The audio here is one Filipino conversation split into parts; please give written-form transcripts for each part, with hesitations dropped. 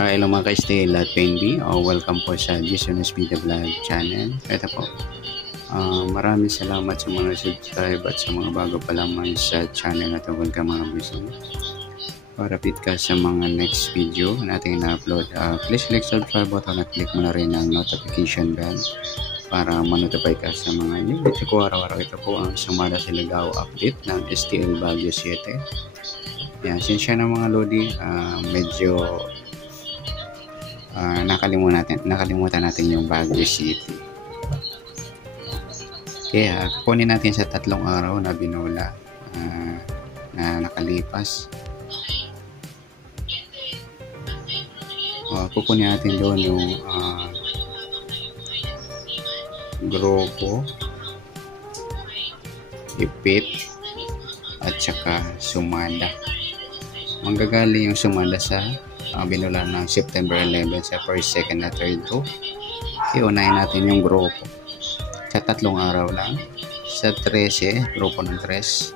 Hello mga ka-stay at PNB. Welcome po sa Gisunos Media Vlog channel. Ito po. Maraming salamat sa mga subscribe at sa mga bago pa lamang sa channel na tungkol ka mga business. Para update ka sa mga next video natin na-upload, please click subscribe button at click mo na rin ang notification bell para manotify ka sa mga new video ko araw-araw. Ito po ang Sumada Siligao update ng STL Baguio City. Yan, sinsya ng mga lodi, medyo nakalimutan natin yung Baguio City. Kaya kukunin natin sa 3 araw na binula na nakalipas. Kukunin natin doon yung grupo, ipit at saka sumada. Manggagaling yung sumada sa binula ng September 11 sa first, second, at third ko. Iunahin natin yung grupo sa 3 araw lang. Sa 13, grupo ng 13,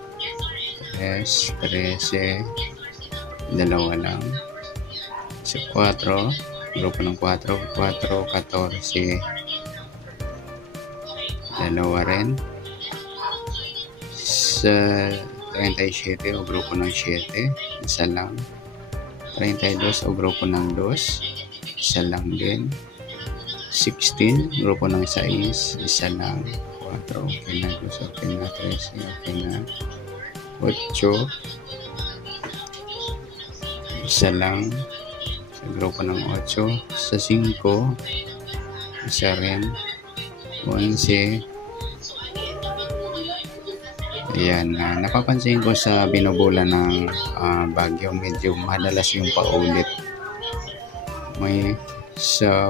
dalawa lang. Sa 4, grupo ng 4, 14, dalawa rin. Sa 37 o grupo ng 7, isa lang. 32 o grupo ng 2, isa lang din. 16, grupo ng 6, isa lang. 4, okay na. 2, okay na. 13, okay na. 8, isa lang. Sa grupo ng 8, sa 5, isa rin. 11. Ayan, napapansin ko sa binubula ng Baguio, medyo madalas yung paulit. May sa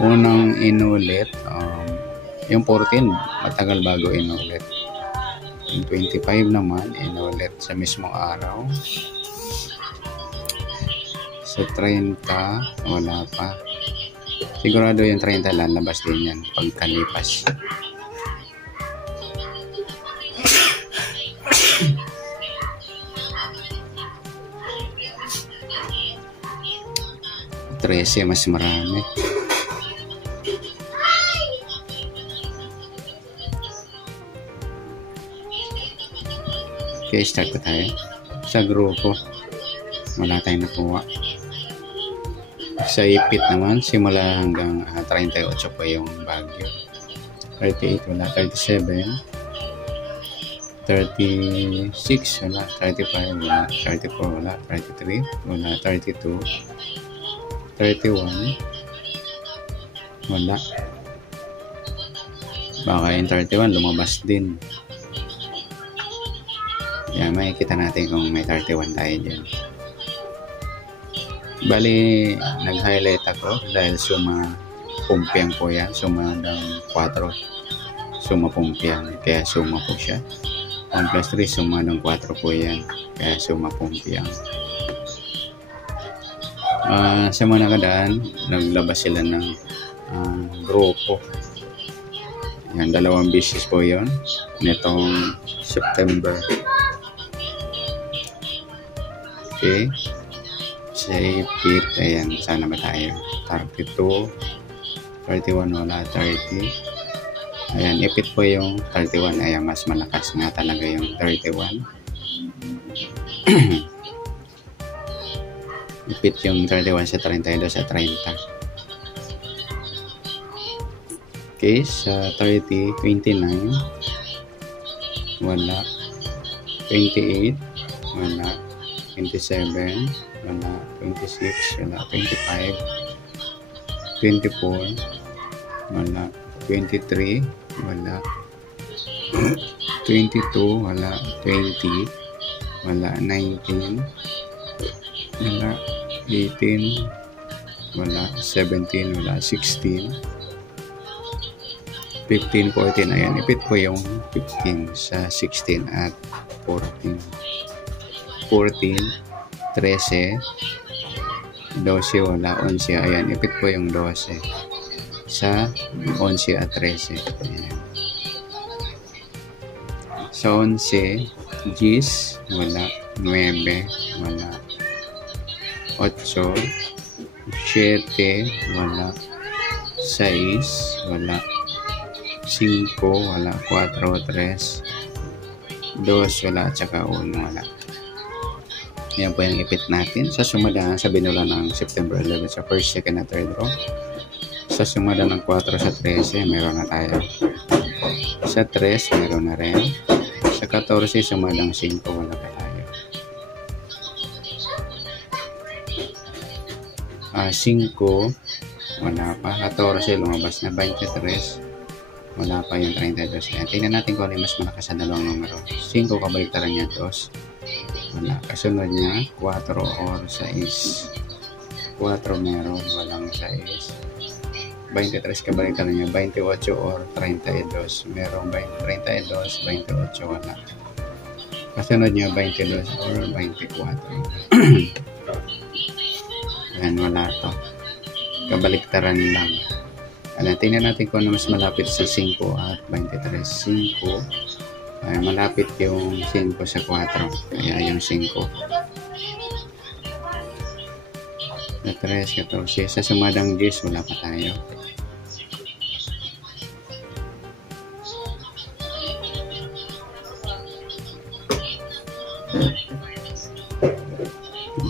unang inulit, yung 14, matagal bago inulit. Yung 25 naman, inulit sa mismong araw. Sa 30, wala pa. Sigurado yung 30 lalabas din yan pagkalipas. Trese, mas marami. Okay, start ko tayo. Sa grupo, wala tayong nakuha. Sa ipit naman, simula hanggang 38 pa yung Baguio. 38, wala. 37, 36, wala. 35, wala. 34, wala. 33, wala. 32, 31, wala. Baka yung 31 lumabas din. Yan, makikita natin kung may 31 tayo dyan. Bali, nag-highlight ako dahil suma pumpiang po yan. Suma ng 4, suma pumpiang, kaya suma po siya. 1 plus 3, suma ng 4 po yan, kaya suma pumpiang. Sa mga nakadaan, naglabas sila ng grupo. Yan, 2 beses po yon nitong September. Okay. Sa ipit, ayan, sana ba tayo? 32, 31, wala. 30. Ayan, ipit po yung 31. Ayan, mas malakas nga talaga yung 31. Ipit yung 31 sa 32 sa 30. Okay, sa 30, 29, wala. 28, wala. 27, wala. 26, wala. 25, 24, wala. 23, wala. 22, wala. 20, wala. 19, wala. 18, wala. 17, wala. 16, 15, 14, ayan, ipit po yung 15 sa 16 at 14, 14, 13, 12, wala. 11, ayan, ipit po yung 12 sa 11 at 13, ayan. Sa 11, 10, wala. 9, wala. 8, 7, wala. 6, wala. 5, wala. 4, 3, 2, wala. At saka 1, wala. Yan po yung ipit natin. Sa sumada sa binula ng September 11 sa first, second, at third row. Sa sumada ng 4 sa 13, meron na tayo. Sa 3, meron na rin. Sa 14, sumadang 5, wala pa tayo. 5, wala pa. 14, lumabas na. 23, wala pa yung 32. Yan. Tingnan natin kung ano mas malakas sa dalawang numero. 5, kabaliktaran niya 2. Wala. Kasunod niya, 4 or 6. 4 meron, walang 6. 23 kabaliktaran niya, 28 or 32. Merong 32, 28, wala. Kasunod niya, 22 or 24. Yan, wala to. Kabaliktaran lang. Tingnan natin kung ano mas malapit sa 5 at 23. 5, malapit yung 5 sa 4. Kaya yung 5. Sa 3, 14. Sa sumadang 10, wala pa tayo.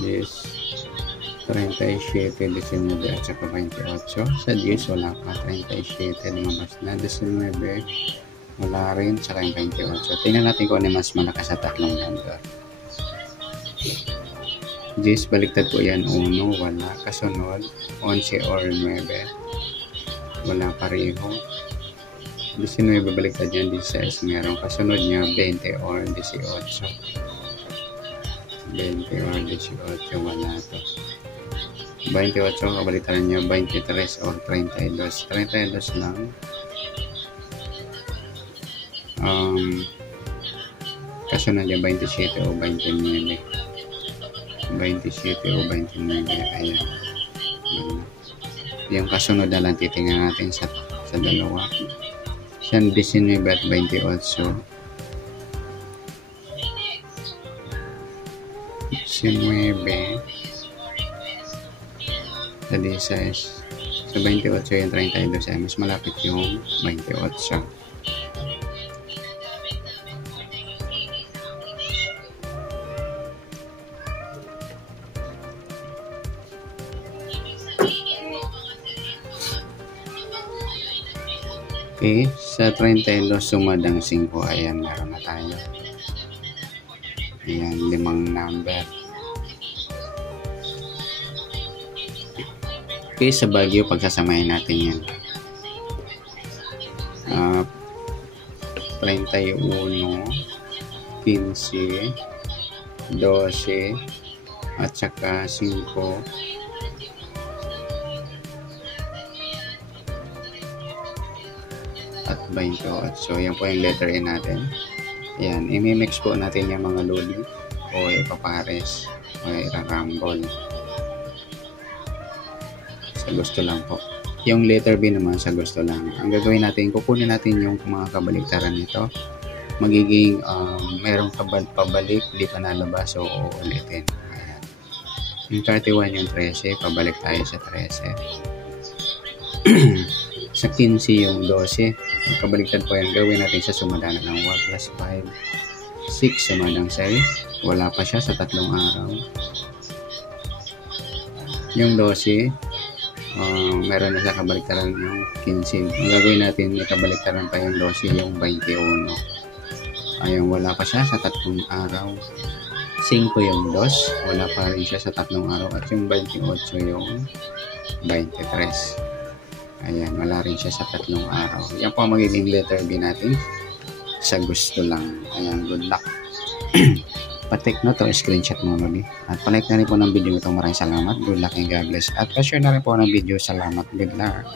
Yes. 37, 19, at saka 28. Sa 10, wala pa. 37, lumabas na. 19, wala rin, saka yung 28. Tingnan natin kung ano mas malakas sa tatlong number. 10, baliktad po yan. 1, wala. Kasunod, 11 or 9. Wala pareho. 19, baliktad yan. 16, meron. Kasunod niya, 20 or 18. 20 or 18, wala to. 28, kabaliktaran niya, 23 or 32. 32 lang. Kasunod niya 27 o 29. 27 o 29. Ayan. Yung kasunod na lang titingnan natin sa dalawa. Sa 19 at 28. 19 sa 16. Sa 28 yung 32. Ay mas malapit yung 28. Okay, sa 32 sumadang 5, ayan, meron na tayo. Ayan, 5 number. Okay, sa Baguio, pagsasamahin natin yan. 31, 15, 12, at saka 5, at 28. So, yan po yung letter A natin. Yan, imimix po natin yung mga lodi o ipapares o irarambol. Sa gusto lang po. Yung letter B naman sa gusto lang. Ang gagawin natin, kukunin natin yung mga kabaliktaran nito. Magiging mayroong pabalik, di pa nalabas o uulitin. Ayan. Yung 31 yung 13, pabalik tayo sa 13. Sa 15 yung 12, magkabaliktad po yan. Gawin natin sa sumadana ng 1 plus 5. 6 sumadang 6. Wala pa siya sa 3 araw. Yung 12, meron na sa kabaliktaran yung 15. Ang gagawin natin, may kabaliktaran pa yung 12, yung 21. Ayun, wala pa siya sa 3 araw. 5 yung 2, wala pa rin siya sa 3 araw. At yung 28 yung 23. Ayan, wala rin siya sa 3 araw. Yan po ang magiging letter B natin. Sa gusto lang. Ayan, good luck. Pa-take note o screenshot mo ulit. At palike na rin po ng video ito. Maraming salamat. Good luck and God bless. At pa-share na rin po ng video. Salamat. Good luck.